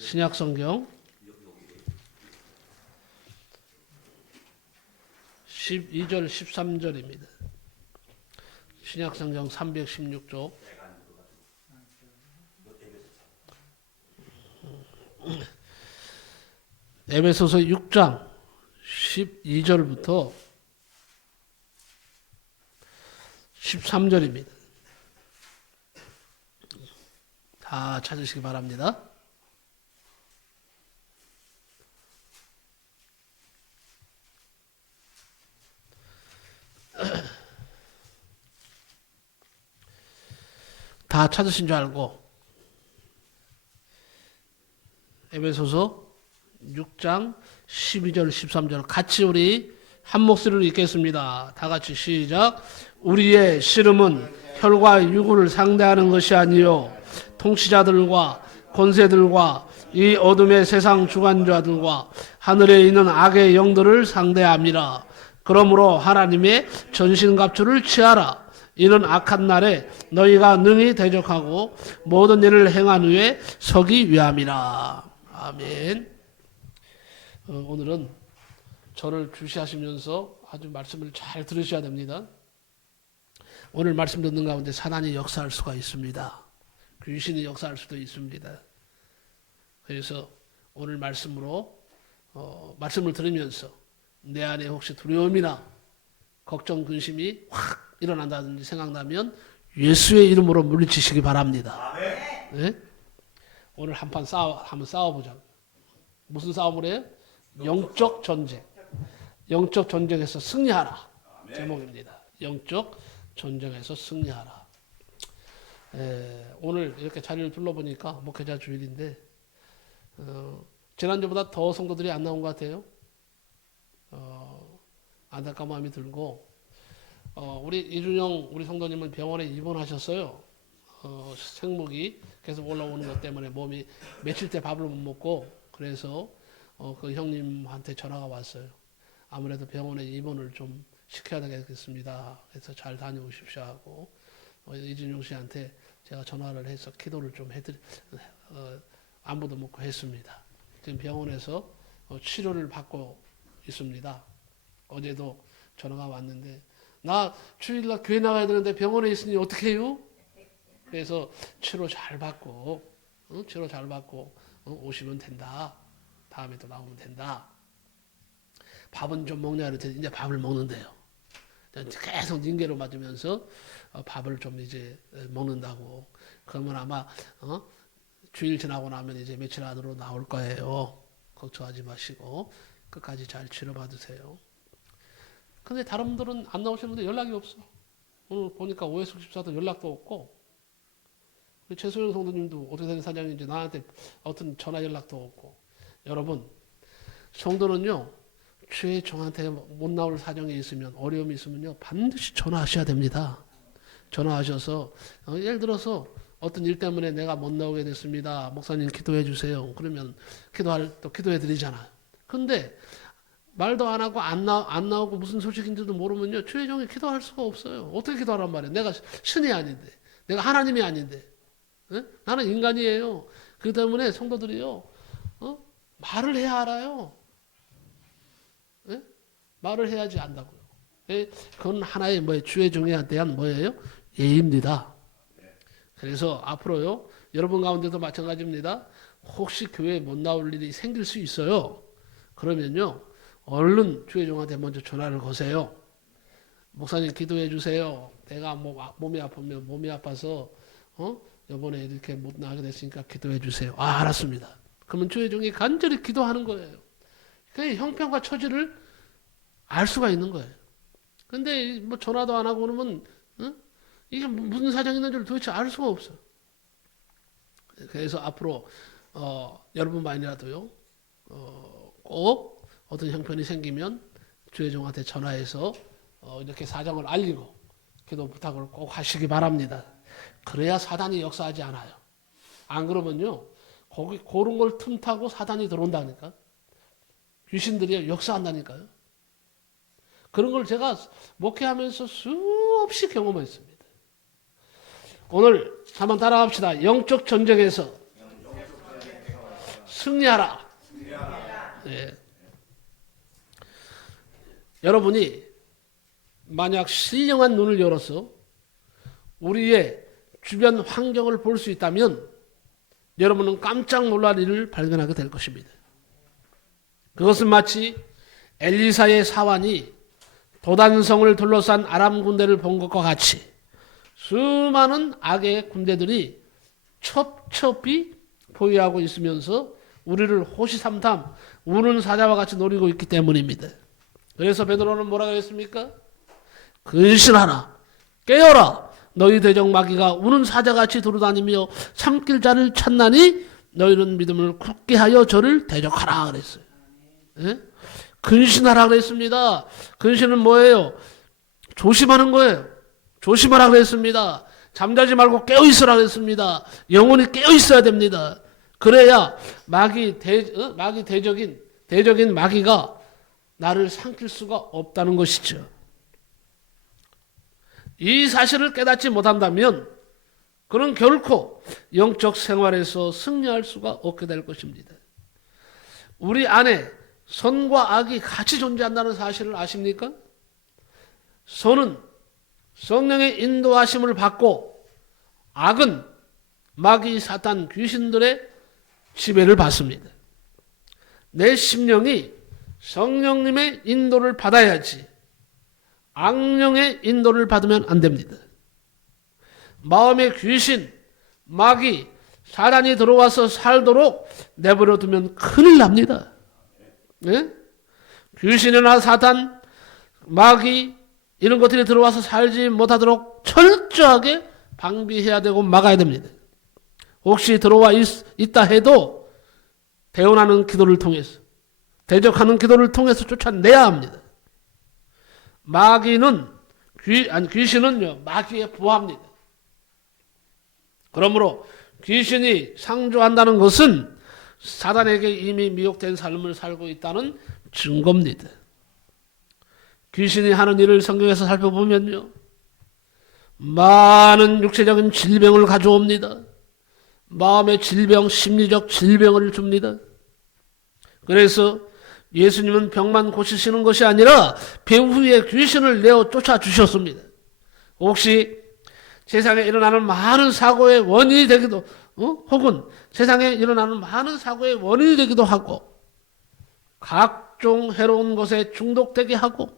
신약성경 12절 13절입니다. 신약성경 316쪽. 에베소서 6장 12절부터 13절입니다. 다 찾으시기 바랍니다. 다 찾으신 줄 알고 에베소서 6장 12절 13절 같이 우리 한 목소리로 읽겠습니다. 다 같이 시작. 우리의 씨름은 혈과 육을 상대하는 것이 아니요 통치자들과 권세들과 이 어둠의 세상 주관자들과 하늘에 있는 악의 영들을 상대함이라. 그러므로 하나님의 전신갑주를 취하라. 이는 악한 날에 너희가 능히 대적하고 모든 일을 행한 후에 서기 위함이라. 아멘. 오늘은 저를 주시하시면서 아주 말씀을 잘 들으셔야 됩니다. 오늘 말씀 듣는 가운데 사단이 역사할 수가 있습니다. 귀신이 역사할 수도 있습니다. 그래서 오늘 말씀으로 말씀을 들으면서 내 안에 혹시 두려움이나 걱정, 근심이 확 일어난다든지 생각나면 예수의 이름으로 물리치시기 바랍니다. 네? 오늘 한번 싸워보자. 무슨 싸움을 해요? 영적 전쟁. 영적 전쟁에서 승리하라. 제목입니다. 영적 전쟁에서 승리하라. 오늘 이렇게 자리를 둘러보니까 목회자 주일인데 지난주보다 더 성도들이 안 나온 것 같아요. 안타까운 마음이 들고 우리 이준영 우리 성도님은 병원에 입원하셨어요. 생목이 계속 올라오는 것 때문에 몸이 며칠째 밥을 못 먹고 그래서 그 형님한테 전화가 왔어요. 아무래도 병원에 입원을 좀 시켜야 되겠습니다. 그래서 잘 다녀오십시오 하고 이준용 씨한테 제가 전화를 해서 기도를 좀 안부도 묻고 했습니다. 지금 병원에서 치료를 받고 있습니다. 어제도 전화가 왔는데 나 주일날 교회 나가야 되는데 병원에 있으니 어떻게 해요? 그래서 치료 잘 받고 오시면 된다. 다음에 또 나오면 된다. 밥은 좀 먹냐 그랬더니 이제 밥을 먹는데요. 계속 징계로 맞으면서 밥을 좀 이제 먹는다고. 그러면 아마 주일 지나고 나면 이제 며칠 안으로 나올 거예요. 걱정하지 마시고 끝까지 잘 치료받으세요. 근데 다른 분들은 안 나오시는데 연락이 없어. 오늘 보니까 오해숙 집사도 연락도 없고 최소영 성도님도 어떻게 된 사정인지 나한테 어떤 전화 연락도 없고. 여러분 성도는요 주의 종한테 못 나올 사정이 있으면 어려움이 있으면요 반드시 전화하셔야 됩니다. 전화하셔서 예를 들어서 어떤 일 때문에 내가 못 나오게 됐습니다. 목사님 기도해 주세요. 그러면 기도해 드리잖아요. 근데 말도 안 하고 안 나오고 무슨 소식인지도 모르면요 주의 종이 기도할 수가 없어요. 어떻게 기도하란 말이에요. 내가 신이 아닌데, 내가 하나님이 아닌데, 나는 인간이에요. 그 때문에 성도들이요 말을 해야 알아요. 말을 해야지 안다고요. 그건 하나의 주의 종에 대한 뭐예요? 예의입니다. 그래서 앞으로요 여러분 가운데도 마찬가지입니다. 혹시 교회에 못 나올 일이 생길 수 있어요. 그러면요 얼른 주의 종한테 먼저 전화를 거세요. 목사님 기도해 주세요. 내가 몸이 아프면 몸이 아파서 이번에 이렇게 못 나가게 됐으니까 기도해 주세요. 알았습니다. 그러면 주의 종이 간절히 기도하는 거예요. 그 형편과 처지를 알 수가 있는 거예요. 근데 전화도 안 하고 그러면 이게 무슨 사정이 있는지를 도대체 알 수가 없어. 그래서 앞으로 여러분만이라도요 꼭 어떤 형편이 생기면 주의 종한테 전화해서 이렇게 사정을 알리고 기도 부탁을 꼭 하시기 바랍니다. 그래야 사단이 역사하지 않아요. 안 그러면요 그런 걸 틈타고 사단이 들어온다니까. 귀신들이 역사한다니까요. 그런 걸 제가 목회하면서 수없이 경험했습니다. 오늘 한번 따라합시다. 영적 전쟁에서 승리하라. 예. 여러분이 만약 신령한 눈을 열어서 우리의 주변 환경을 볼 수 있다면 여러분은 깜짝 놀랄 일을 발견하게 될 것입니다. 그것은 마치 엘리사의 사환이 도단성을 둘러싼 아람 군대를 본 것과 같이 수많은 악의 군대들이 첩첩이 포위하고 있으면서 우리를 호시탐탐 우는 사자와 같이 노리고 있기 때문입니다. 그래서 베드로는 뭐라고 했습니까? 근신하라, 깨어라. 너희 대적 마귀가 우는 사자같이 돌아다니며 삼킬 자를 찾나니 너희는 믿음을 굳게 하여 저를 대적하라 그랬어요. 예? 근신하라 그랬습니다. 근신은 뭐예요? 조심하는 거예요. 조심하라 그랬습니다. 잠자지 말고 깨어 있으라 그랬습니다. 영혼이 깨어 있어야 됩니다. 그래야 대적인 마귀가 나를 삼킬 수가 없다는 것이죠. 이 사실을 깨닫지 못한다면 그는 결코 영적 생활에서 승리할 수가 없게 될 것입니다. 우리 안에 선과 악이 같이 존재한다는 사실을 아십니까? 선은 성령의 인도하심을 받고 악은 마귀, 사탄, 귀신들의 지배를 받습니다. 내 심령이 성령님의 인도를 받아야지 악령의 인도를 받으면 안 됩니다. 마음에 귀신, 마귀, 사단이 들어와서 살도록 내버려 두면 큰일 납니다. 네? 귀신이나 사탄, 마귀 이런 것들이 들어와서 살지 못하도록 철저하게 방비해야 되고 막아야 됩니다. 혹시 들어와 있다 해도 대언하는 기도를 통해서 대적하는 기도를 통해서 쫓아내야 합니다. 귀신은요 마귀의 부하입니다. 그러므로 귀신이 상조한다는 것은 사단에게 이미 미혹된 삶을 살고 있다는 증거입니다. 귀신이 하는 일을 성경에서 살펴보면요 많은 육체적인 질병을 가져옵니다. 마음의 질병, 심리적 질병을 줍니다. 그래서 예수님은 병만 고치시는 것이 아니라 배후에 귀신을 내어 쫓아주셨습니다. 혹시 세상에 일어나는 많은 사고의 원인이 되기도 혹은 세상에 일어나는 많은 사고의 원인이 되기도 하고 각종 해로운 것에 중독되게 하고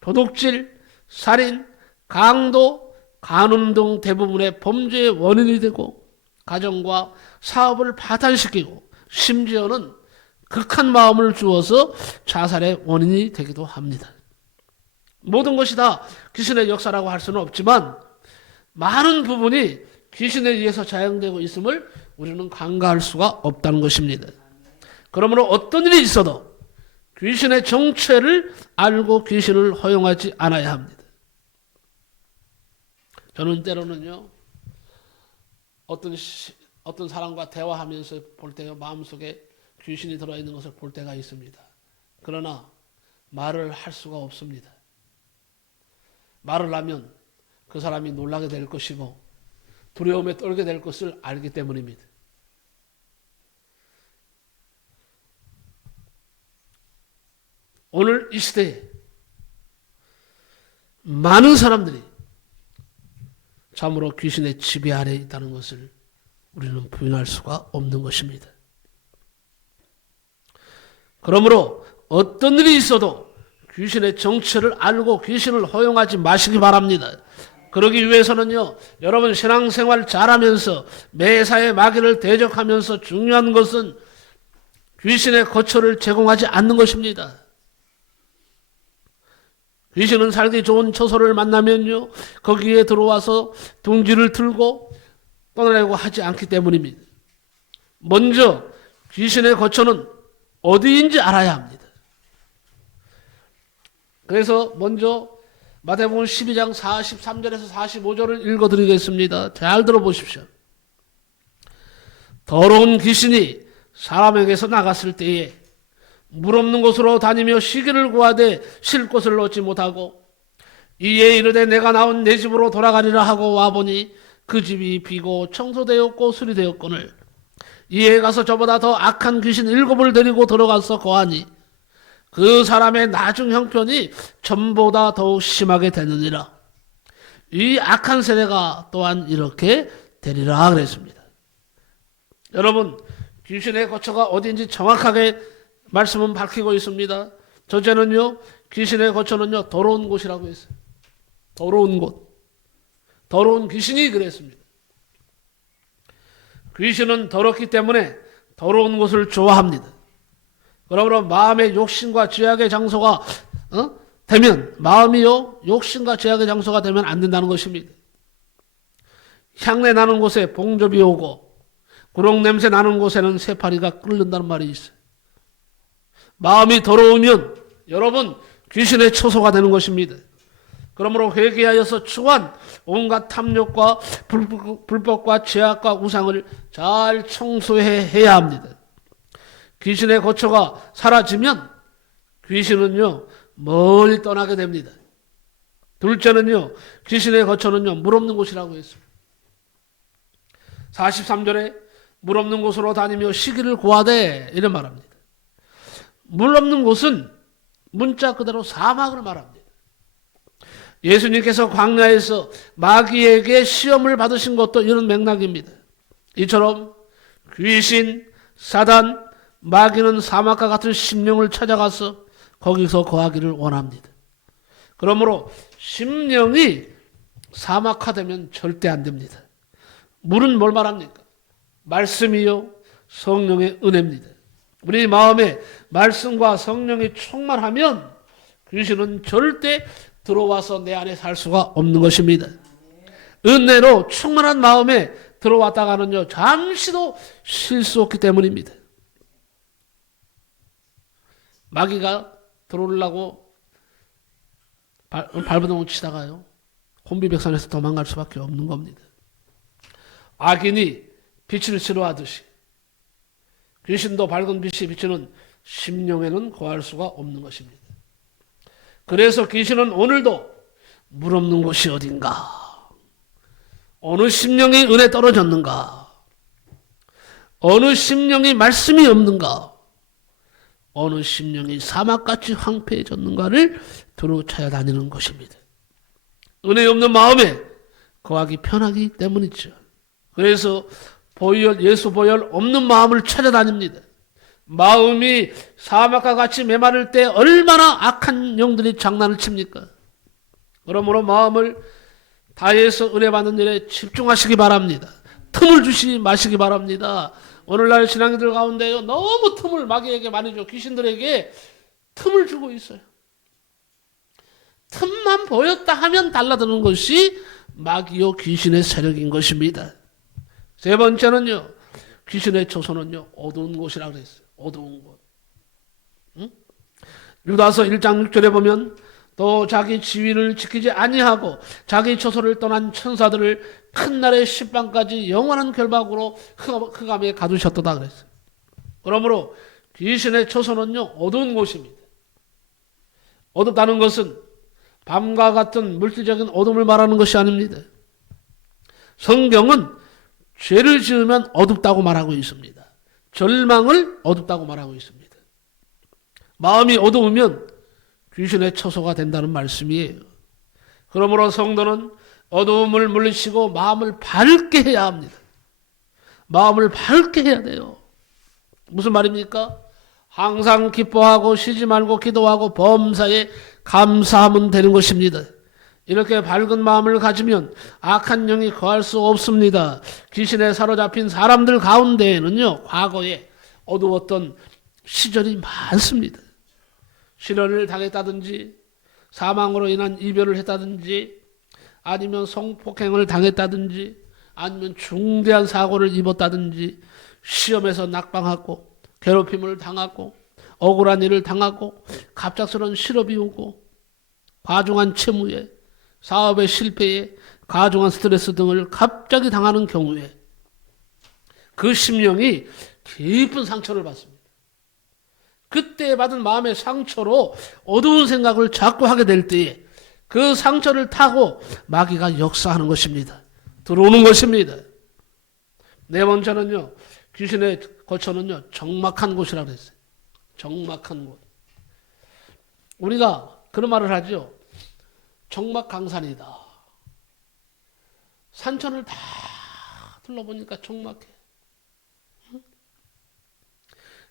도둑질, 살인, 강도, 간음 등 대부분의 범죄의 원인이 되고 가정과 사업을 파탄시키고 심지어는 극한 마음을 주어서 자살의 원인이 되기도 합니다. 모든 것이 다 귀신의 역사라고 할 수는 없지만 많은 부분이 귀신에 의해서 자영되고 있음을 우리는 간과할 수가 없다는 것입니다. 그러므로 어떤 일이 있어도 귀신의 정체를 알고 귀신을 허용하지 않아야 합니다. 저는 때로는요 어떤 사람과 대화하면서 볼 때요 마음속에 귀신이 들어있는 것을 볼 때가 있습니다. 그러나 말을 할 수가 없습니다. 말을 하면 그 사람이 놀라게 될 것이고 두려움에 떨게 될 것을 알기 때문입니다. 오늘 이 시대에 많은 사람들이 참으로 귀신의 지배 아래에 있다는 것을 우리는 부인할 수가 없는 것입니다. 그러므로 어떤 일이 있어도 귀신의 정체를 알고 귀신을 허용하지 마시기 바랍니다. 그러기 위해서는요, 여러분 신앙생활 잘하면서 매사에 마귀를 대적하면서 중요한 것은 귀신의 거처를 제공하지 않는 것입니다. 귀신은 살기 좋은 처소를 만나면요, 거기에 들어와서 둥지를 틀고 떠나려고 하지 않기 때문입니다. 먼저 귀신의 거처는 어디인지 알아야 합니다. 그래서 먼저 마태복음 12장 43절에서 45절을 읽어드리겠습니다. 잘 들어보십시오. 더러운 귀신이 사람에게서 나갔을 때에 물 없는 곳으로 다니며 쉬기를 구하되 쉴 곳을 얻지 못하고 이에 이르되 내가 나온 내 집으로 돌아가리라 하고 와보니 그 집이 비고 청소되었고 수리되었거늘 이에 가서 저보다 더 악한 귀신 7을 데리고 들어가서 거하니 그 사람의 나중 형편이 전보다 더욱 심하게 되느니라. 이 악한 세대가 또한 이렇게 되리라 그랬습니다. 여러분, 귀신의 거처가 어디인지 정확하게 말씀은 밝히고 있습니다. 첫째는요, 귀신의 거처는요, 더러운 곳이라고 했어요. 더러운 곳. 더러운 귀신이 그랬습니다. 귀신은 더럽기 때문에 더러운 곳을 좋아합니다. 그러므로 마음의 욕심과 죄악의 장소가 되면, 마음이요 욕심과 죄악의 장소가 되면 안 된다는 것입니다. 향내 나는 곳에 봉접이 오고 구렁 냄새 나는 곳에는 새파리가 끓는다는 말이 있어요. 마음이 더러우면 여러분 귀신의 처소가 되는 것입니다. 그러므로 회개하여서 추구한 온갖 탐욕과 불법과 죄악과 우상을 잘 청소해야 합니다. 귀신의 거처가 사라지면 귀신은요 멀리 떠나게 됩니다. 둘째는요, 귀신의 거처는요 물 없는 곳이라고 했습니다. 43절에 물 없는 곳으로 다니며 쉬기를 구하되 이런 말합니다. 물 없는 곳은 문자 그대로 사막을 말합니다. 예수님께서 광야에서 마귀에게 시험을 받으신 것도 이런 맥락입니다. 이처럼 귀신, 사단, 마귀는 사막과 같은 심령을 찾아가서 거기서 거하기를 원합니다. 그러므로 심령이 사막화되면 절대 안 됩니다. 물은 뭘 말합니까? 말씀이요 성령의 은혜입니다. 우리 마음에 말씀과 성령이 충만하면 귀신은 절대 들어와서 내 안에 살 수가 없는 것입니다. 은혜로 충만한 마음에 들어왔다가는요 잠시도 쉴 수 없기 때문입니다. 마귀가 들어오려고 발버둥을 치다가요 혼비백산에서 도망갈 수밖에 없는 겁니다. 악인이 빛을 싫어하듯이 귀신도 밝은 빛이 비치는 심령에는 거할 수가 없는 것입니다. 그래서 귀신은 오늘도 물 없는 곳이 어딘가, 어느 심령이 은혜 떨어졌는가, 어느 심령이 말씀이 없는가, 어느 심령이 사막같이 황폐해졌는가를 두루 찾아다니는 것입니다. 은혜 없는 마음에 거하기 편하기 때문이죠. 그래서 예수 보혈 없는 마음을 찾아다닙니다. 마음이 사막과 같이 메마를 때 얼마나 악한 영들이 장난을 칩니까? 그러므로 마음을 다해서 은혜 받는 일에 집중하시기 바랍니다. 틈을 주시 마시기 바랍니다. 오늘날 신앙인들 가운데요 너무 틈을 마귀에게 많이 줘. 귀신들에게 틈을 주고 있어요. 틈만 보였다 하면 달라드는 것이 마귀요 귀신의 세력인 것입니다. 세 번째는요, 귀신의 처소는요 어두운 곳이라고 그랬어요. 어두운 곳. 유다서 1장 6절에 보면 또 자기 지위를 지키지 아니하고 자기 처소를 떠난 천사들을 큰 날의 십방까지 영원한 결박으로 흑암에 가두셨도다 그랬어요. 그러므로 귀신의 처소는요 어두운 곳입니다. 어둡다는 것은 밤과 같은 물질적인 어둠을 말하는 것이 아닙니다. 성경은 죄를 지으면 어둡다고 말하고 있습니다. 절망을 어둡다고 말하고 있습니다. 마음이 어두우면 귀신의 처소가 된다는 말씀이에요. 그러므로 성도는 어두움을 물리치고 마음을 밝게 해야 합니다. 마음을 밝게 해야 돼요. 무슨 말입니까? 항상 기뻐하고 쉬지 말고 기도하고 범사에 감사하면 되는 것입니다. 이렇게 밝은 마음을 가지면 악한 영이 거할 수 없습니다. 귀신에 사로잡힌 사람들 가운데에는요 과거에 어두웠던 시절이 많습니다. 실현을 당했다든지 사망으로 인한 이별을 했다든지 아니면 성폭행을 당했다든지 아니면 중대한 사고를 입었다든지 시험에서 낙방하고 괴롭힘을 당하고 억울한 일을 당하고 갑작스러운 실업이 오고 과중한 채무에 사업의 실패에 과중한 스트레스 등을 갑자기 당하는 경우에 그 심령이 깊은 상처를 받습니다. 그때 받은 마음의 상처로 어두운 생각을 자꾸 하게 될 때에 그 상처를 타고 마귀가 역사하는 것입니다. 들어오는 것입니다. 네 번째는요, 귀신의 거처는요, 적막한 곳이라고 그랬어요. 적막한 곳. 우리가 그런 말을 하죠. 적막강산이다. 산천을 다 둘러보니까 적막해.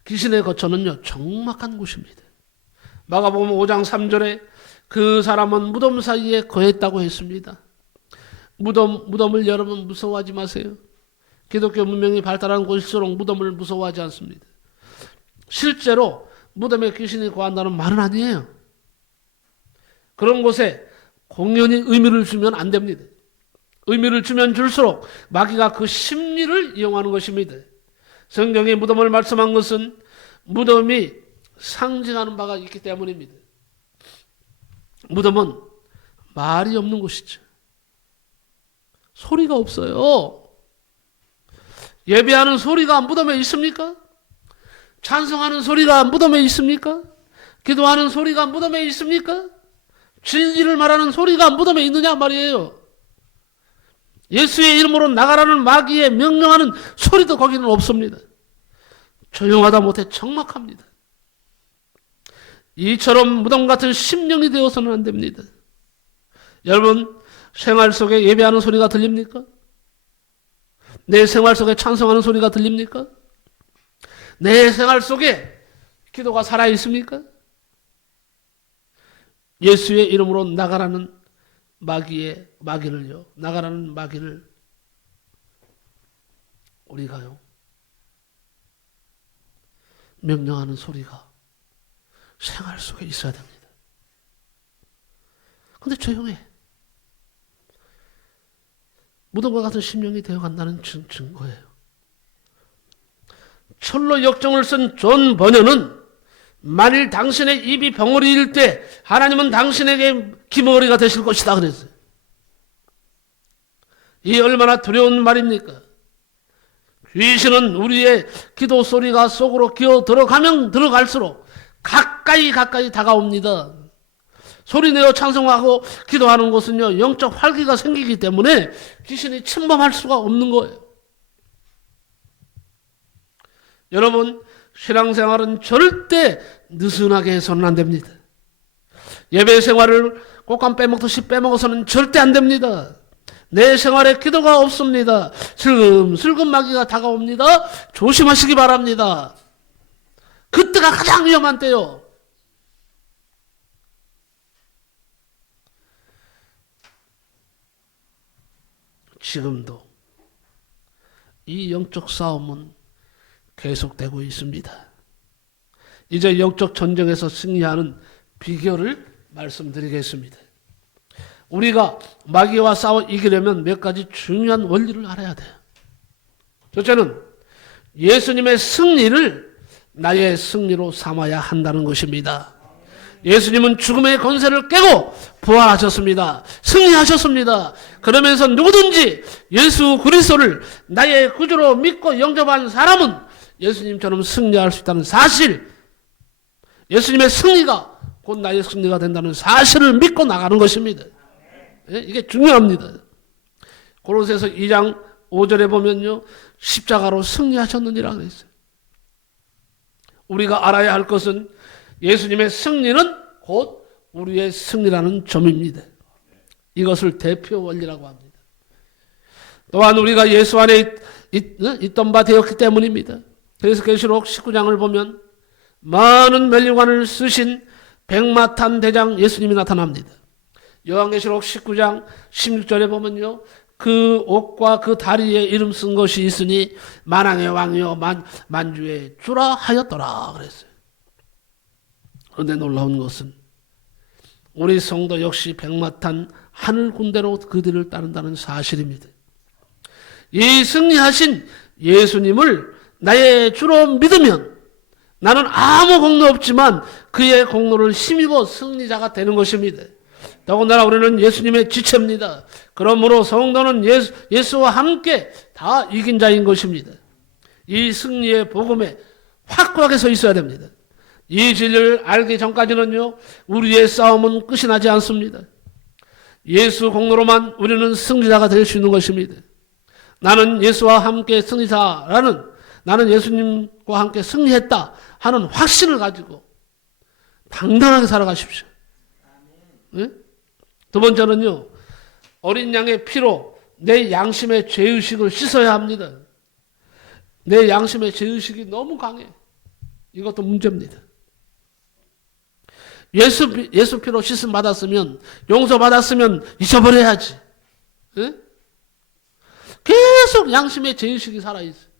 귀신의 거처는요, 적막한 곳입니다. 마가복음 5장 3절에 그 사람은 무덤 사이에 거했다고 했습니다. 무덤을 여러분 무서워하지 마세요. 기독교 문명이 발달한 곳일수록 무덤을 무서워하지 않습니다. 실제로 무덤에 귀신이 거한다는 말은 아니에요. 그런 곳에 공연히 의미를 주면 안 됩니다. 의미를 주면 줄수록 마귀가 그 심리를 이용하는 것입니다. 성경이 무덤을 말씀한 것은 무덤이 상징하는 바가 있기 때문입니다. 무덤은 말이 없는 곳이죠. 소리가 없어요. 예배하는 소리가 무덤에 있습니까? 찬송하는 소리가 무덤에 있습니까? 기도하는 소리가 무덤에 있습니까? 진리를 말하는 소리가 무덤에 있느냐 말이에요. 예수의 이름으로 나가라는 마귀의 명령하는 소리도 거기는 없습니다. 조용하다 못해 적막합니다. 이처럼 무덤 같은 심령이 되어서는 안 됩니다. 여러분, 생활 속에 예배하는 소리가 들립니까? 내 생활 속에 찬송하는 소리가 들립니까? 내 생활 속에 기도가 살아있습니까? 예수의 이름으로 나가라는 나가라는 마귀를 우리가요, 명령하는 소리가 생활 속에 있어야 됩니다. 근데 조용해. 무덤과 같은 심령이 되어간다는 증거예요. 철로 역정을 쓴 존 버녀는 만일 당신의 입이 벙어리일 때 하나님은 당신에게 기머리가 되실 것이다 그랬어요. 이 얼마나 두려운 말입니까? 귀신은 우리의 기도 소리가 속으로 기어 들어가면 들어갈수록 가까이 다가옵니다. 소리내어 찬송하고 기도하는 곳은요, 영적 활기가 생기기 때문에 귀신이 침범할 수가 없는 거예요. 여러분, 신앙생활은 절대 느슨하게 해서는 안 됩니다. 예배 생활을 꽃감 빼먹듯이 빼먹어서는 절대 안 됩니다. 내 생활에 기도가 없습니다. 슬금슬금 마귀가 다가옵니다. 조심하시기 바랍니다. 그때가 가장 위험한 때요. 지금도 이 영적 싸움은 계속되고 있습니다. 이제 영적 전쟁에서 승리하는 비결을 말씀드리겠습니다. 우리가 마귀와 싸워 이기려면 몇 가지 중요한 원리를 알아야 돼요. 첫째는 예수님의 승리를 나의 승리로 삼아야 한다는 것입니다. 예수님은 죽음의 권세를 깨고 부활하셨습니다. 승리하셨습니다. 그러면서 누구든지 예수 그리스도를 나의 구주로 믿고 영접한 사람은 예수님처럼 승리할 수 있다는 사실, 예수님의 승리가 곧 나의 승리가 된다는 사실을 믿고 나가는 것입니다. 이게 중요합니다. 고린도서 2장 5절에 보면요, 십자가로 승리하셨느니라 그랬어요. 우리가 알아야 할 것은 예수님의 승리는 곧 우리의 승리라는 점입니다. 이것을 대표 원리라고 합니다. 또한 우리가 예수 안에 있던 바 되었기 때문입니다. 그래서 계시록 19장을 보면 많은 멸류관을 쓰신 백마탄 대장 예수님이 나타납니다. 요한계시록 19장 16절에 보면요, 그 옷과 그 다리에 이름 쓴 것이 있으니 만왕의 왕이요 만주의 주라 하였더라 그랬어요. 그런데 놀라운 것은 우리 성도 역시 백마탄 하늘 군대로 그들을 따른다는 사실입니다. 이 승리하신 예수님을 나의 주로 믿으면 나는 아무 공로 없지만 그의 공로를 힘입어 승리자가 되는 것입니다. 더군다나 우리는 예수님의 지체입니다. 그러므로 성도는 예수와 함께 다 이긴 자인 것입니다. 이 승리의 복음에 확고하게 서 있어야 됩니다. 이 진리를 알기 전까지는요, 우리의 싸움은 끝이 나지 않습니다. 예수 공로로만 우리는 승리자가 될 수 있는 것입니다. 나는 예수와 함께 승리자라는 나는 예수님과 함께 승리했다 하는 확신을 가지고 당당하게 살아가십시오. 네? 두 번째는요, 어린 양의 피로 내 양심의 죄의식을 씻어야 합니다. 내 양심의 죄의식이 너무 강해. 이것도 문제입니다. 예수 피로 씻음 받았으면, 용서 받았으면 잊어버려야지. 네? 계속 양심의 죄의식이 살아있어요.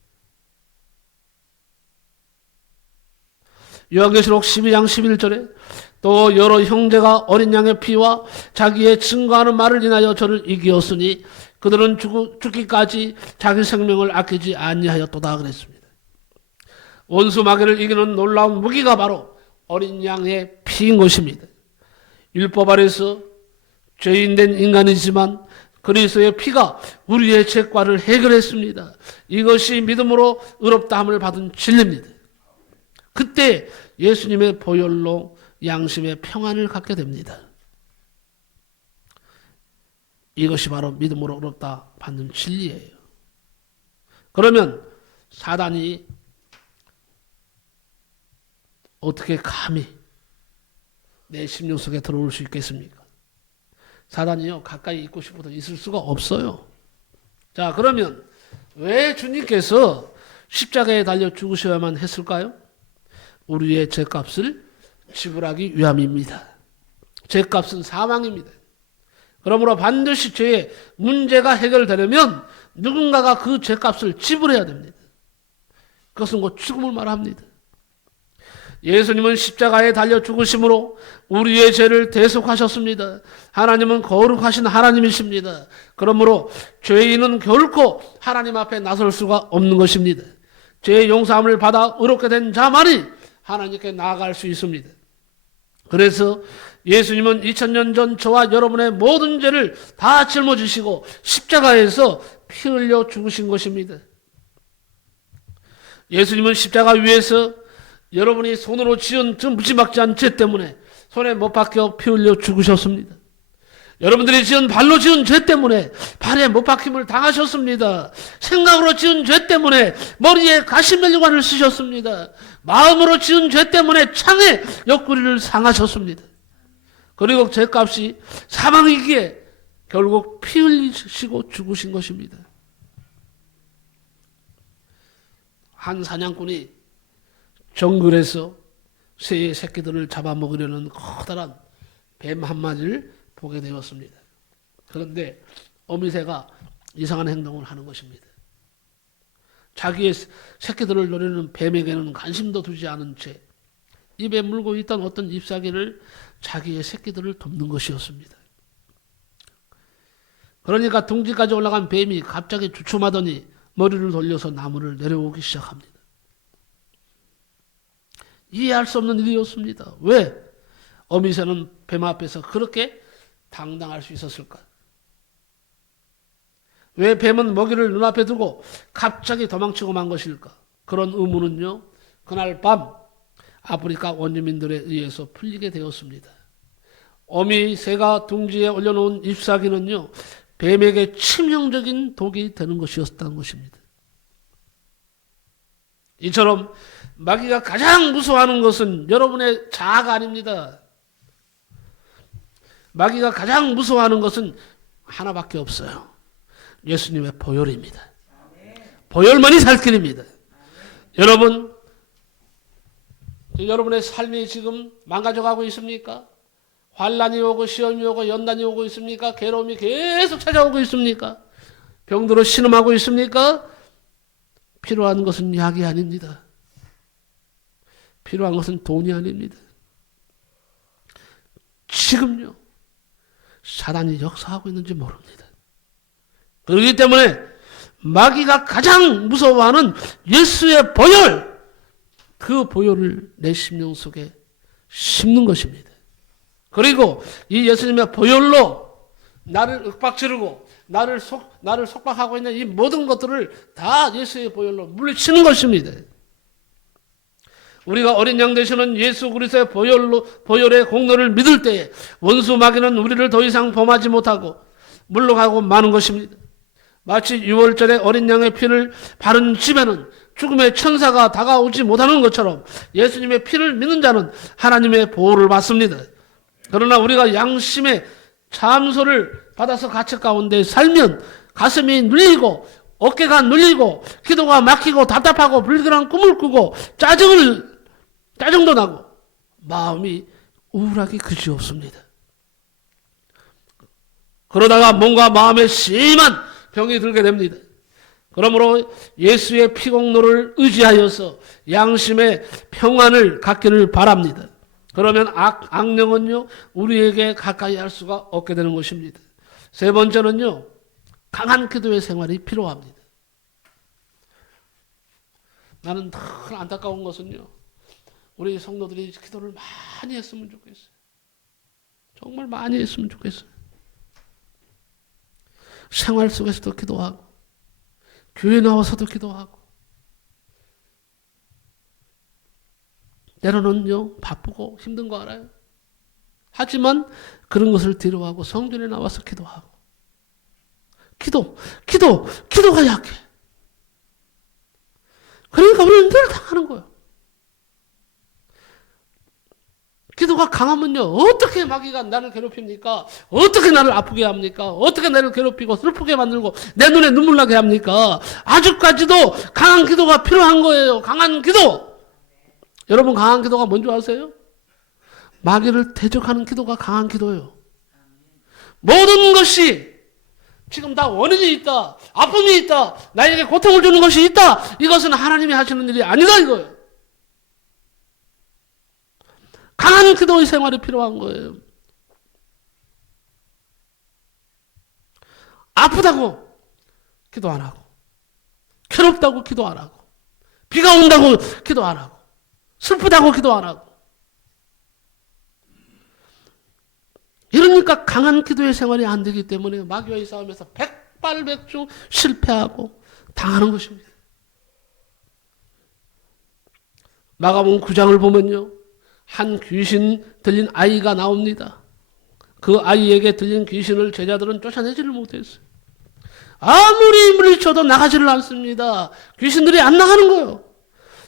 요한계시록 12장 11절에 또 여러 형제가 어린 양의 피와 자기의 증거하는 말을 인하여 저를 이기었으니 그들은 죽기까지 자기 생명을 아끼지 아니하였도다 그랬습니다. 원수 마귀를 이기는 놀라운 무기가 바로 어린 양의 피인 것입니다. 율법 아래서 죄인된 인간이지만 그리스도의 피가 우리의 죄과를 해결했습니다. 이것이 믿음으로 의롭다함을 받은 진리입니다. 그때 예수님의 보혈로 양심의 평안을 갖게 됩니다. 이것이 바로 믿음으로 의롭다 받는 진리예요. 그러면 사단이 어떻게 감히 내 심령 속에 들어올 수 있겠습니까? 사단이요, 가까이 있고 싶어도 있을 수가 없어요. 자, 그러면 왜 주님께서 십자가에 달려 죽으셔야만 했을까요? 우리의 죄값을 지불하기 위함입니다. 죄값은 사망입니다. 그러므로 반드시 죄의 문제가 해결되려면 누군가가 그 죄값을 지불해야 됩니다. 그것은 곧 죽음을 말합니다. 예수님은 십자가에 달려 죽으심으로 우리의 죄를 대속하셨습니다. 하나님은 거룩하신 하나님이십니다. 그러므로 죄인은 결코 하나님 앞에 나설 수가 없는 것입니다. 죄의 용서함을 받아 의롭게 된 자만이 하나님께 나아갈 수 있습니다. 그래서 예수님은 2000년 전 저와 여러분의 모든 죄를 다 짊어지시고 십자가에서 피 흘려 죽으신 것입니다. 예수님은 십자가 위에서 여러분이 손으로 지은 저 무지막지한 죄 때문에 손에 못 박혀 피 흘려 죽으셨습니다. 여러분들이 발로 지은 죄 때문에 발에 못 박힘을 당하셨습니다. 생각으로 지은 죄 때문에 머리에 가시멜리관을 쓰셨습니다. 마음으로 지은 죄 때문에 창에 옆구리를 상하셨습니다. 그리고 죄값이 사망이기에 결국 피 흘리시고 죽으신 것입니다. 한 사냥꾼이 정글에서 새의 새끼들을 잡아먹으려는 커다란 뱀 한 마리를 보게 되었습니다. 그런데 어미새가 이상한 행동을 하는 것입니다. 자기의 새끼들을 노리는 뱀에게는 관심도 두지 않은 채 입에 물고 있던 어떤 잎사귀를 자기의 새끼들을 돕는 것이었습니다. 그러니까 둥지까지 올라간 뱀이 갑자기 주춤하더니 머리를 돌려서 나무를 내려오기 시작합니다. 이해할 수 없는 일이었습니다. 왜 어미새는 뱀 앞에서 그렇게 당당할 수 있었을까? 왜 뱀은 먹이를 눈앞에 두고 갑자기 도망치고 만 것일까? 그런 의문은요, 그날 밤 아프리카 원주민들에 의해서 풀리게 되었습니다. 어미새가 둥지에 올려놓은 잎사귀는요, 뱀에게 치명적인 독이 되는 것이었다는 것입니다. 이처럼 마귀가 가장 무서워하는 것은 여러분의 자아가 아닙니다. 마귀가 가장 무서워하는 것은 하나밖에 없어요. 예수님의 보혈입니다. 보혈만이 살 길입니다. 여러분의 삶이 지금 망가져가고 있습니까? 환난이 오고 시험이 오고 연단이 오고 있습니까? 괴로움이 계속 찾아오고 있습니까? 병들어 신음하고 있습니까? 필요한 것은 약이 아닙니다. 필요한 것은 돈이 아닙니다. 지금요, 사단이 역사하고 있는지 모릅니다. 그렇기 때문에 마귀가 가장 무서워하는 예수의 보혈, 그 보혈을 내 심령 속에 심는 것입니다. 그리고 이 예수님의 보혈로 나를 윽박지르고 나를 속박하고 있는 이 모든 것들을 다 예수의 보혈로 물리치는 것입니다. 우리가 어린 양 되시는 예수 그리스도의 보혈의 공로를 믿을 때에 원수 마귀는 우리를 더 이상 범하지 못하고 물러가고 마는 것입니다. 마치 6월절에 어린 양의 피를 바른 집에는 죽음의 천사가 다가오지 못하는 것처럼 예수님의 피를 믿는 자는 하나님의 보호를 받습니다. 그러나 우리가 양심의 참소를 받아서 가책 가운데 살면 가슴이 눌리고 어깨가 눌리고 기도가 막히고 답답하고 불길한 꿈을 꾸고 짜증도 나고 마음이 우울하기 그지없습니다. 그러다가 뭔가 마음에 심한 병이 들게 됩니다. 그러므로 예수의 피공로를 의지하여서 양심의 평안을 갖기를 바랍니다. 그러면 악령은요 우리에게 가까이 할 수가 없게 되는 것입니다. 세 번째는요 강한 기도의 생활이 필요합니다. 나는 늘 안타까운 것은요 우리 성도들이 기도를 많이 했으면 좋겠어요. 정말 많이 했으면 좋겠어요. 생활 속에서도 기도하고 교회 나와서도 기도하고 때로는요 바쁘고 힘든 거 알아요. 하지만 그런 것을 뒤로하고 성전에 나와서 기도하고 기도가 약해. 그러니까 우리는 늘 당하는 거예요. 기도가 강하면요 어떻게 마귀가 나를 괴롭힙니까? 어떻게 나를 아프게 합니까? 어떻게 나를 괴롭히고 슬프게 만들고 내 눈에 눈물 나게 합니까? 아직까지도 강한 기도가 필요한 거예요. 강한 기도. 여러분 강한 기도가 뭔지 아세요? 마귀를 대적하는 기도가 강한 기도예요. 모든 것이 지금 다 원인이 있다. 아픔이 있다. 나에게 고통을 주는 것이 있다. 이것은 하나님이 하시는 일이 아니다 이거예요. 강한 기도의 생활이 필요한 거예요. 아프다고 기도 안 하고 괴롭다고 기도 안 하고 비가 온다고 기도 안 하고 슬프다고 기도 안 하고 이러니까 강한 기도의 생활이 안 되기 때문에 마귀와의 싸움에서 백발백중 실패하고 당하는 것입니다. 마가복음 9장을 보면요. 한 귀신 들린 아이가 나옵니다. 그 아이에게 들린 귀신을 제자들은 쫓아내지를 못했어요. 아무리 물리쳐도 나가지를 않습니다. 귀신들이 안 나가는 거예요.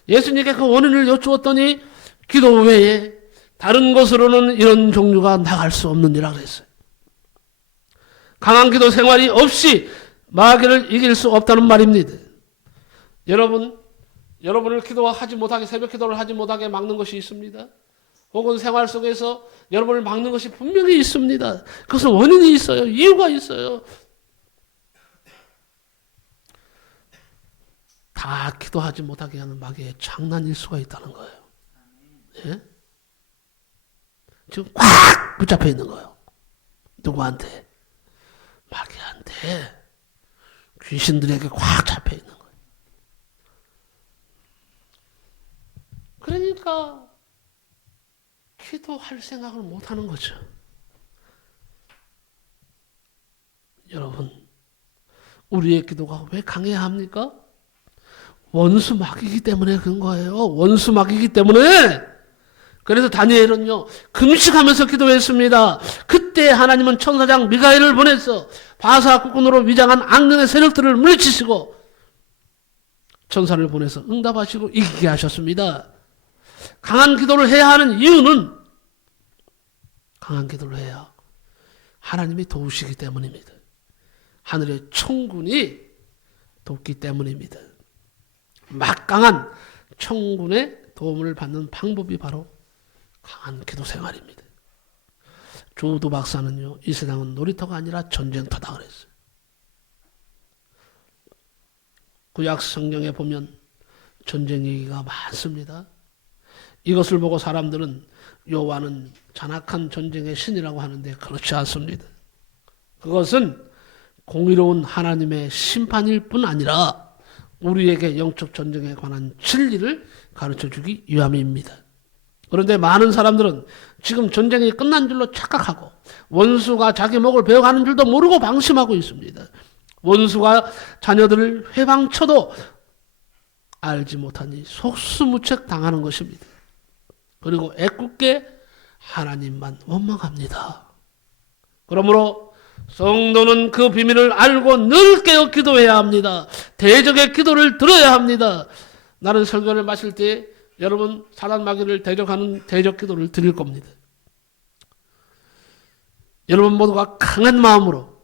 예수님께 그 원인을 여쭈었더니 기도 외에 다른 것으로는 이런 종류가 나갈 수 없는 이라 그랬어요. 강한 기도 생활이 없이 마귀를 이길 수 없다는 말입니다. 여러분을 기도하지 못하게 새벽 기도를 하지 못하게 막는 것이 있습니다. 혹은 생활 속에서 여러분을 막는 것이 분명히 있습니다. 그것은 원인이 있어요. 이유가 있어요. 다 기도하지 못하게 하는 마귀의 장난일 수가 있다는 거예요. 예? 지금 꽉 붙잡혀 있는 거예요. 누구한테? 마귀한테. 귀신들에게 꽉 잡혀 있는 거예요. 그러니까 기도할 생각을 못 하는 거죠. 여러분, 우리의 기도가 왜 강해야 합니까? 원수 마귀이기 때문에 그런 거예요. 원수 마귀이기 때문에. 그래서 다니엘은요, 금식하면서 기도했습니다. 그때 하나님은 천사장 미가엘을 보내서 바사 국군으로 위장한 악령의 세력들을 물리치시고 천사를 보내서 응답하시고 이기게 하셨습니다. 강한 기도를 해야 하는 이유는 강한 기도를 해야 하나님이 도우시기 때문입니다. 하늘의 천군이 돕기 때문입니다. 막강한 천군의 도움을 받는 방법이 바로 강한 기도 생활입니다. 조우도 박사는요, 이 세상은 놀이터가 아니라 전쟁터다 그랬어요. 구약 성경에 보면 전쟁 얘기가 많습니다. 이것을 보고 사람들은 여호와는 잔악한 전쟁의 신이라고 하는데 그렇지 않습니다. 그것은 공의로운 하나님의 심판일 뿐 아니라 우리에게 영적 전쟁에 관한 진리를 가르쳐주기 위함입니다. 그런데 많은 사람들은 지금 전쟁이 끝난 줄로 착각하고 원수가 자기 목을 베어가는 줄도 모르고 방심하고 있습니다. 원수가 자녀들을 회방쳐도 알지 못하니 속수무책 당하는 것입니다. 그리고 애꿎게 하나님만 원망합니다. 그러므로 성도는 그 비밀을 알고 늘 깨어 기도해야 합니다. 대적의 기도를 들어야 합니다. 나는 설교를 마칠 때 여러분 사단 마귀를 대적하는 대적 기도를 드릴 겁니다. 여러분 모두가 강한 마음으로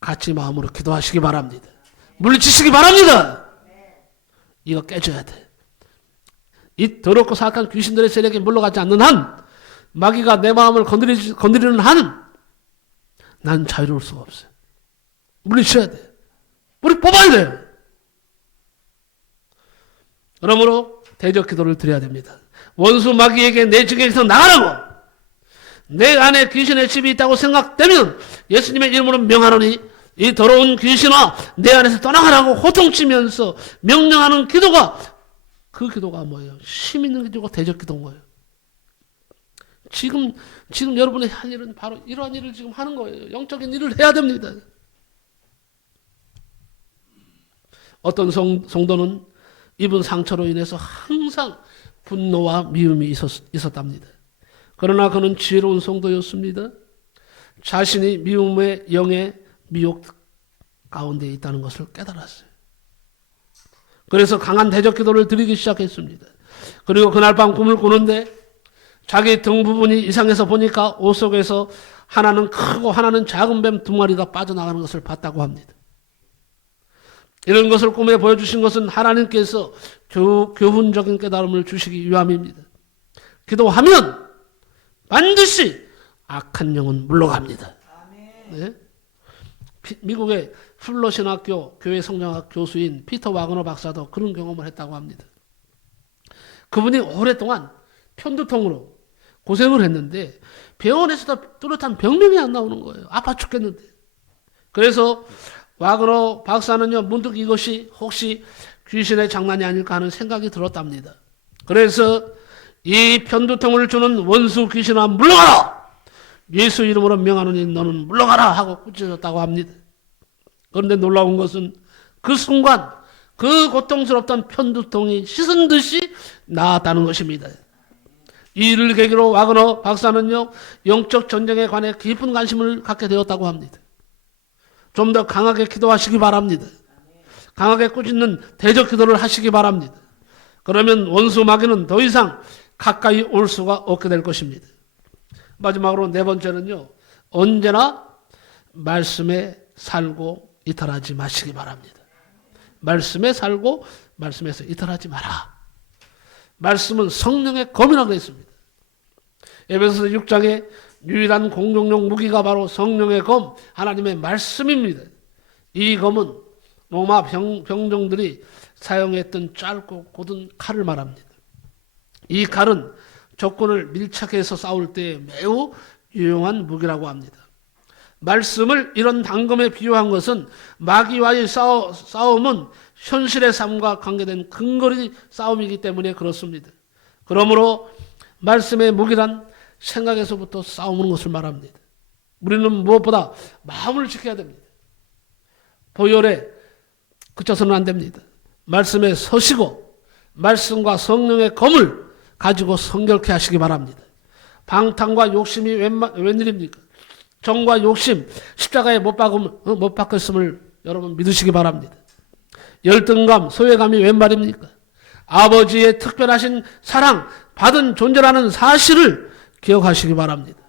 같이 마음으로 기도하시기 바랍니다. 물리치시기 바랍니다. 이거 깨져야 돼. 이 더럽고 사악한 귀신들의 세력에 물러가지 않는 한, 마귀가 내 마음을 건드리는 한, 난 자유로울 수가 없어요. 물리쳐야 돼. 우리 뽑아야 돼요. 그러므로 대적 기도를 드려야 됩니다. 원수 마귀에게 내 지경에서 나가라고, 내 안에 귀신의 집이 있다고 생각되면 예수님의 이름으로 명하노니 이 더러운 귀신아 내 안에서 떠나가라고 호통치면서 명령하는 기도가, 그 기도가 뭐예요? 힘 있는 기도가 대적 기도인 거예요. 지금 여러분이 할 일은 바로 이러한 일을 지금 하는 거예요. 영적인 일을 해야 됩니다. 어떤 성도는 입은 상처로 인해서 항상 분노와 미움이 있었답니다. 그러나 그는 지혜로운 성도였습니다. 자신이 미움의 영의 미혹 가운데 있다는 것을 깨달았어요. 그래서 강한 대적 기도를 드리기 시작했습니다. 그리고 그날 밤 꿈을 꾸는데 자기 등 부분이 이상해서 보니까 옷 속에서 하나는 크고 하나는 작은 뱀 두 마리가 빠져나가는 것을 봤다고 합니다. 이런 것을 꿈에 보여주신 것은 하나님께서 교훈적인 깨달음을 주시기 위함입니다. 기도하면 반드시 악한 영은 물러갑니다. 네? 미국의 플러신학교 교회 성장학 교수인 피터 와그너 박사도 그런 경험을 했다고 합니다. 그분이 오랫동안 편두통으로 고생을 했는데 병원에서도 뚜렷한 병명이 안 나오는 거예요. 아파 죽겠는데. 그래서 와그너 박사는요, 문득 이것이 혹시 귀신의 장난이 아닐까 하는 생각이 들었답니다. 그래서 이 편두통을 주는 원수 귀신아 물러가라! 예수 이름으로 명하노니 너는 물러가라! 하고 꾸짖었다고 합니다. 그런데 놀라운 것은 그 순간 그 고통스럽던 편두통이 씻은 듯이 나았다는 것입니다. 이 일을 계기로 와그너 박사는요, 영적 전쟁에 관해 깊은 관심을 갖게 되었다고 합니다. 좀 더 강하게 기도하시기 바랍니다. 강하게 꾸짖는 대적 기도를 하시기 바랍니다. 그러면 원수 마귀는 더 이상 가까이 올 수가 없게 될 것입니다. 마지막으로 네 번째는요, 언제나 말씀에 살고 이탈하지 마시기 바랍니다. 말씀에 살고 말씀에서 이탈하지 마라. 말씀은 성령의 검이라고 했습니다. 에베소서 6장에 유일한 공격용 무기가 바로 성령의 검, 하나님의 말씀입니다. 이 검은 로마 병정들이 사용했던 짧고 곧은 칼을 말합니다. 이 칼은 적군을 밀착해서 싸울 때 매우 유용한 무기라고 합니다. 말씀을 이런 단검에 비유한 것은 마귀와의 싸움은 현실의 삶과 관계된 근거리 싸움이기 때문에 그렇습니다. 그러므로 말씀의 무기란 생각에서부터 싸우는 것을 말합니다. 우리는 무엇보다 마음을 지켜야 됩니다. 보혈에 그쳐서는 안 됩니다. 말씀에 서시고 말씀과 성령의 검을 가지고 성결케 하시기 바랍니다. 방탕과 욕심이 웬일입니까? 정과 욕심, 십자가에 못 박혔음을 여러분 믿으시기 바랍니다. 열등감, 소외감이 웬 말입니까? 아버지의 특별하신 사랑, 받은 존재라는 사실을 기억하시기 바랍니다.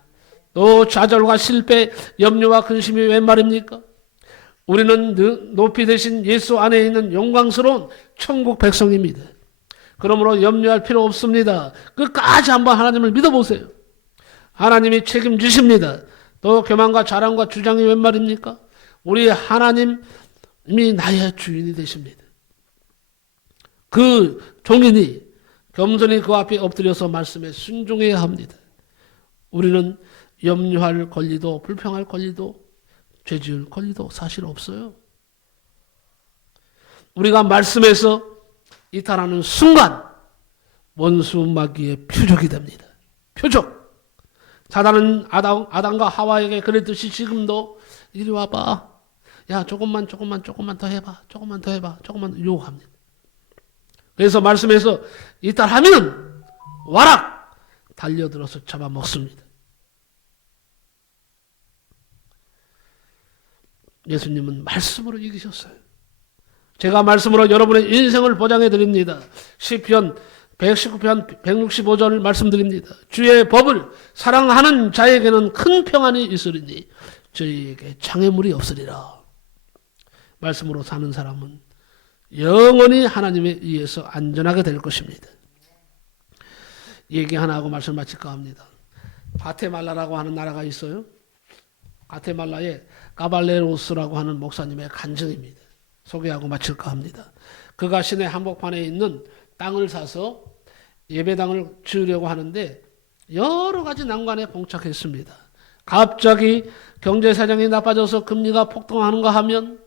또 좌절과 실패, 염려와 근심이 웬 말입니까? 우리는 높이 되신 예수 안에 있는 영광스러운 천국 백성입니다. 그러므로 염려할 필요 없습니다. 끝까지 한번 하나님을 믿어보세요. 하나님이 책임지십니다. 또 교만과 자랑과 주장이 웬 말입니까? 우리 하나님이 나의 주인이 되십니다. 그 종인이 겸손히 그 앞에 엎드려서 말씀에 순종해야 합니다. 우리는 염려할 권리도 불평할 권리도 죄지을 권리도 사실 없어요. 우리가 말씀에서 이탈하는 순간 원수 마귀의 표적이 됩니다. 표적. 사단은 아담과 하와에게 그랬듯이 지금도 이리 와봐. 야, 조금만 더 해봐. 조금만 유혹합니다. 그래서 말씀에서 이탈하면 와락 달려들어서 잡아먹습니다. 예수님은 말씀으로 이기셨어요. 제가 말씀으로 여러분의 인생을 보장해 드립니다. 시편 119편 165절을 말씀드립니다. 주의 법을 사랑하는 자에게는 큰 평안이 있으리니 저희에게 장애물이 없으리라. 말씀으로 사는 사람은 영원히 하나님에 의해서 안전하게 될 것입니다. 얘기 하나 하고 말씀 마칠까 합니다. 과테말라라고 하는 나라가 있어요. 과테말라에 까발레로스라고 하는 목사님의 간증입니다. 소개하고 마칠까 합니다. 그가 시내 한복판에 있는 땅을 사서 예배당을 지으려고 하는데 여러 가지 난관에 봉착했습니다. 갑자기 경제사정이 나빠져서 금리가 폭등하는가 하면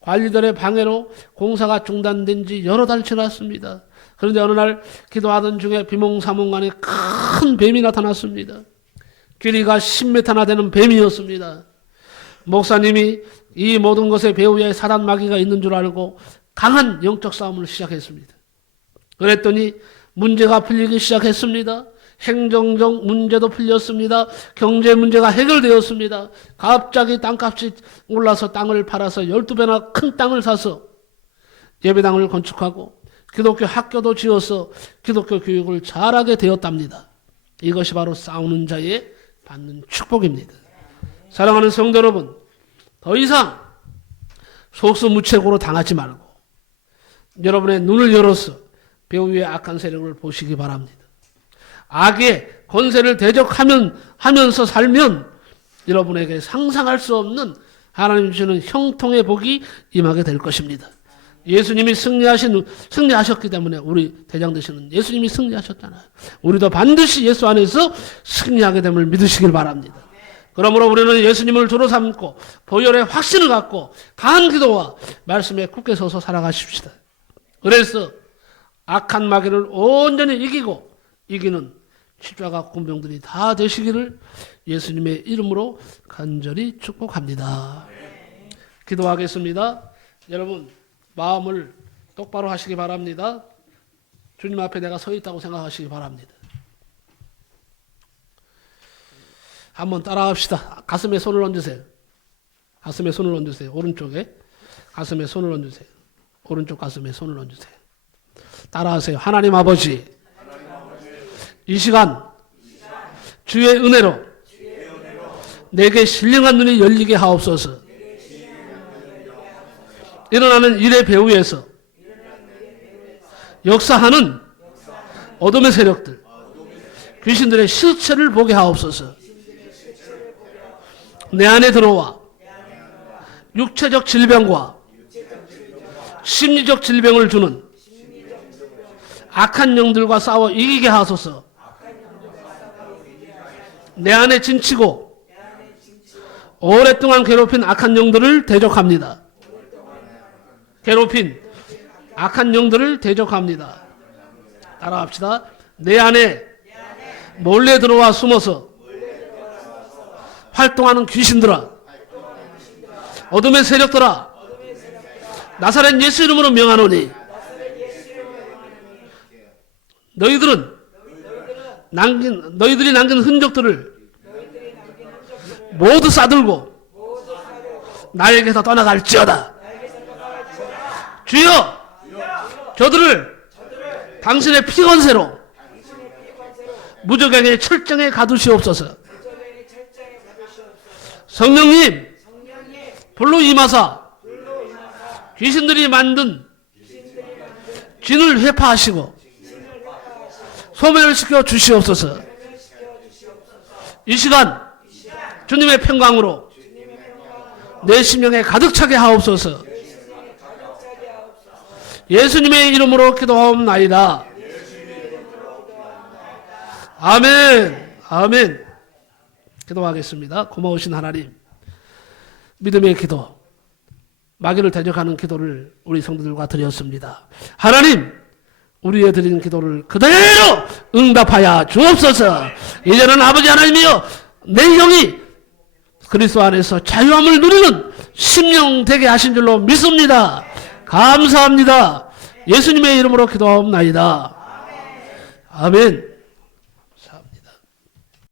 관리들의 방해로 공사가 중단된 지 여러 달 지났습니다. 그런데 어느 날 기도하던 중에 비몽사몽간에 큰 뱀이 나타났습니다. 길이가 10m나 되는 뱀이었습니다. 목사님이 이 모든 것의 배후에 사단 마귀가 있는 줄 알고 강한 영적 싸움을 시작했습니다. 그랬더니 문제가 풀리기 시작했습니다. 행정적 문제도 풀렸습니다. 경제 문제가 해결되었습니다. 갑자기 땅값이 올라서 땅을 팔아서 12배나 큰 땅을 사서 예배당을 건축하고 기독교 학교도 지어서 기독교 교육을 잘하게 되었답니다. 이것이 바로 싸우는 자의 받는 축복입니다. 사랑하는 성도 여러분, 더 이상 속수무책으로 당하지 말고 여러분의 눈을 열어서 배후의 악한 세력을 보시기 바랍니다. 악의 권세를 대적하면서 살면 여러분에게 상상할 수 없는 하나님 주시는 형통의 복이 임하게 될 것입니다. 예수님이 승리하셨기 때문에 우리 대장 되시는 예수님이 승리하셨잖아요. 우리도 반드시 예수 안에서 승리하게 됨을 믿으시길 바랍니다. 그러므로 우리는 예수님을 주로 삼고 보혈의 확신을 갖고 강한 기도와 말씀에 굳게 서서 살아가십시다. 그래서 악한 마귀를 온전히 이기는 십자가 군병들이 다 되시기를 예수님의 이름으로 간절히 축복합니다. 기도하겠습니다. 여러분 마음을 똑바로 하시기 바랍니다. 주님 앞에 내가 서 있다고 생각하시기 바랍니다. 한번 따라합시다. 가슴에 손을 얹으세요. 가슴에 손을 얹으세요. 오른쪽에 가슴에 손을 얹으세요. 오른쪽 가슴에 손을 얹으세요. 따라하세요. 하나님 아버지, 이 시간 주의 은혜로 내게 신령한 눈이 열리게 하옵소서. 일어나는 일의 배후에서 역사하는 어둠의 세력들, 귀신들의 실체를 보게 하옵소서. 내 안에 들어와 육체적 질병과 심리적 질병을 주는 악한 영들과 싸워 이기게 하소서. 내 안에 진치고 오랫동안 괴롭힌 악한 영들을 대적합니다. 괴롭힌 악한 영들을 대적합니다. 따라합시다. 내 안에 몰래 들어와 숨어서 활동하는 귀신들아, 어둠의 세력들아, 나사렛 예수 이름으로 명하노니 너희들이 남긴 흔적들을 모두 싸들고 나에게서 떠나갈지어다. 주여, 저들을 당신의 피건세로 무적에게 철저하게 가두시옵소서. 성령님, 불로 임하사 귀신들이 만든 진을 회파하시고 소멸시켜 주시옵소서. 이 시간 주님의 평강으로 내 심령에 가득 차게 하옵소서. 예수님의 이름으로 기도하옵나이다. 아멘. 아멘. 기도하겠습니다. 고마우신 하나님, 믿음의 기도, 마귀를 대적하는 기도를 우리 성도들과 드렸습니다. 하나님, 우리의 드리는 기도를 그대로 응답하여 주옵소서. 이제는 아버지 하나님이여, 내 영이 그리스도 안에서 자유함을 누리는 심령 되게 하신 줄로 믿습니다. 감사합니다. 예수님의 이름으로 기도하옵나이다. 아멘.